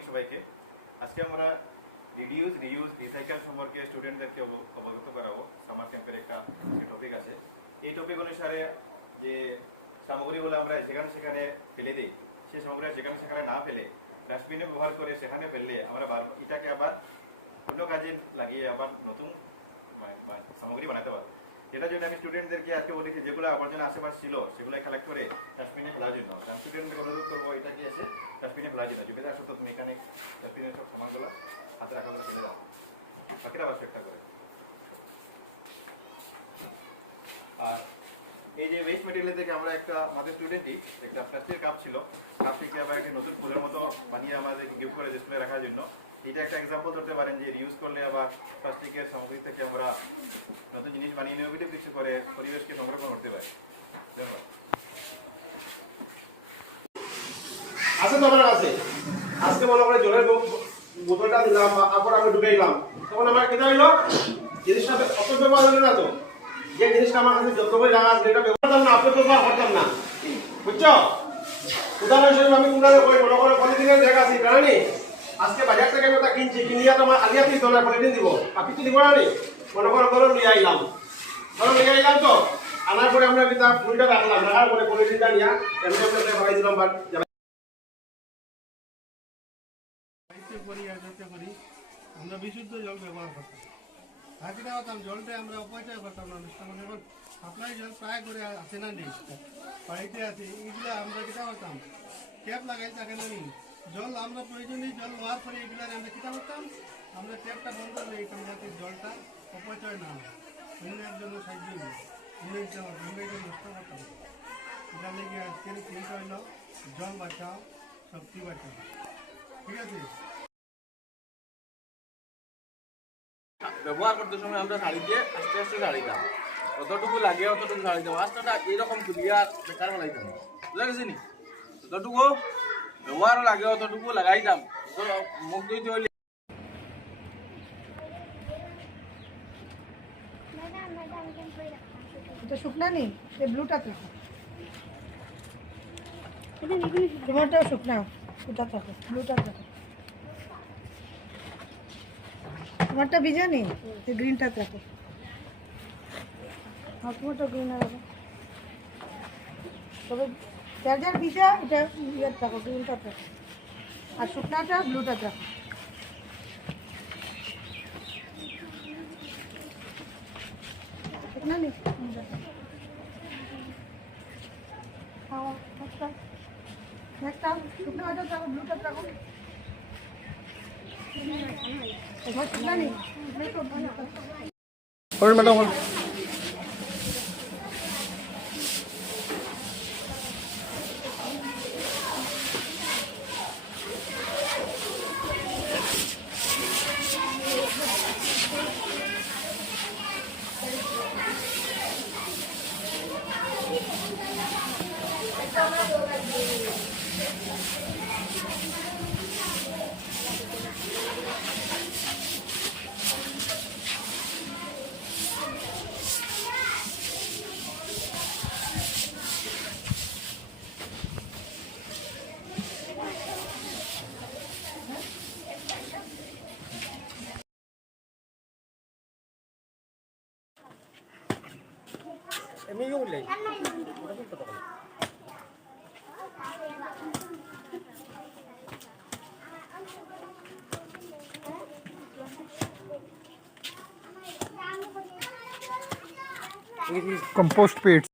Morning সবাইকে। আজকে আমরা রিডিউস রিইউজ রিসাইকেল সম্পর্কে স্টুডেন্টদেরকে অবগত করাবো। সামার ক্যাম্পের একটা টপিক আছে। এই টপিক অনুসারে যে সামগ্রীগুলো আমরা যেখানে সেখানে ফেলে দিই, সেই সামগ্রী যেখানে সেখানে না ফেলে ডাস্টবিনে ব্যবহার করে সেখানে ফেললে আমরা এটাকে আবার অন্য কাজে লাগিয়ে আবার নতুন সামগ্রী বানাতে পারবো। যেটার জন্য আমি স্টুডেন্টদেরকে আজকে বলেছি যেগুলো আবর্জনা আশেপাশে ছিল সেগুলো কালেক্ট করে ডাস্টবিনে ফেলার জন্য। স্টুডেন্টদেরকে অনুরোধ করবো এটাকে এসে ডাস্টবিনে ফেলার জন্য। যদি আসো তো তুমি এখানে ডাস্টবিনের সব সামানগুলো হাতে রাখা করে ফেলে দাও, বাকিটা আবার চেষ্টা করে। আর এই যে ওয়েস্ট মেটেরিয়াল থেকে আমরা একটা আমাদের স্টুডেন্টই একটা প্লাস্টিকের কাপ ছিল, কাপটিকে আবার একটা নতুন ফুলের মতো বানিয়ে আমাদেরকে গিফট করে ডিসপ্লে রাখার জন্য। এটা একটা এক্সাম্পল ধরতে পারেন যে রিউজ করলে আবার প্লাস্টিকের সামগ্রী থেকে আমরা নতুন জিনিস বানিয়ে ইনোভেটিভ কিছু করে পরিবেশকে সংরক্ষণ করতে পারি। ধন্যবাদ। আছে তোমার কাছে আজকে মনে করে জলের বোতলটা দিলাম, তারপর আমি ঢুকে দিলাম, তখন আমার কেটে হইলো জিনিসটা অত ব্যবহার হলো না। তো যে জিনিসটা আমার কাছে যত করে রাখা আছে এটা ব্যবহার করতাম না, আপনি ব্যবহার করতাম না, বুঝছো? উদাহরণস্বরূপ আমি তোমরা মনে করো পলিথিনের জায়গা আছে জানি আজকে বাজার থেকে আমি ওটা কিনছি, কিনিয়া তোমার আলিয়া দিত না, পলিথিন দিব আর কিছু দিব না নি। মনে করো ঘরে নিয়ে আইলাম, তো আনার পরে আমরা কিন্তু ফুলটা রাখলাম, রাখার পরে পলিথিনটা নিয়ে এমনি এমনি ভাগাই দিলাম। আমরা বিশুদ্ধ জল ব্যবহার করতাম, হাজিরা হতাম, জলটা আমরা অপচয় করতাম না। এখন সাপ্লাই জল প্রায় করে আসে না, নেই বাড়িতে আছে, এগুলো আমরা কিতা করতাম, ট্যাপ লাগাই থাকে না, জল আমরা প্রয়োজনীয় জল হওয়ার পরে এগুলো আমরা কিতা করতাম, আমরা ট্যাপটা বন্ধ করে দিতাম যাতে জলটা অপচয় না হয়, অন্যের জন্য সাহায্য নেই, আমরা এটা নষ্ট করতাম। এটা লেগে আজকের চিন্তা হইল জল বাঁচাও শক্তি বাঁচাও, ঠিক আছে? ব্যবহার করতে সময় আমরা শাড়ি দিয়ে আস্তে আস্তে শাড়ি দাম, যতটুকু লাগে অতটুকু শাড়ি দাম, আস্তেটা এইরকম ক্লিয়ার বেকার ফেলাই দাম, বুঝা গেছে নি? যতটুকু ব্যবহার লাগে অতটুকু লাগাই দাম, মুখ ধুইতে হইলে এটা শুকনা নেই, এই ব্লুটা থাকো, তোমারটাও শুকনা, ওটা থাকো, ব্লুটা থাকো, তোমারটা ভিজা নেই, এই গ্রিনটা থাকো, আর তোমারটা গ্রিন হবে, তবে যার যার ভিজা এটা ইয়ে থাকো, গ্রিনটা থাকো, আর শুকনাটা ব্লুটা থাকো। শুকনা নেই, নেক্সট শুকনা ওটা থাকো, ব্লুটা থাকো, শুকনা নেই। ম্যাডাম এমনি ইউ লাই compost pits.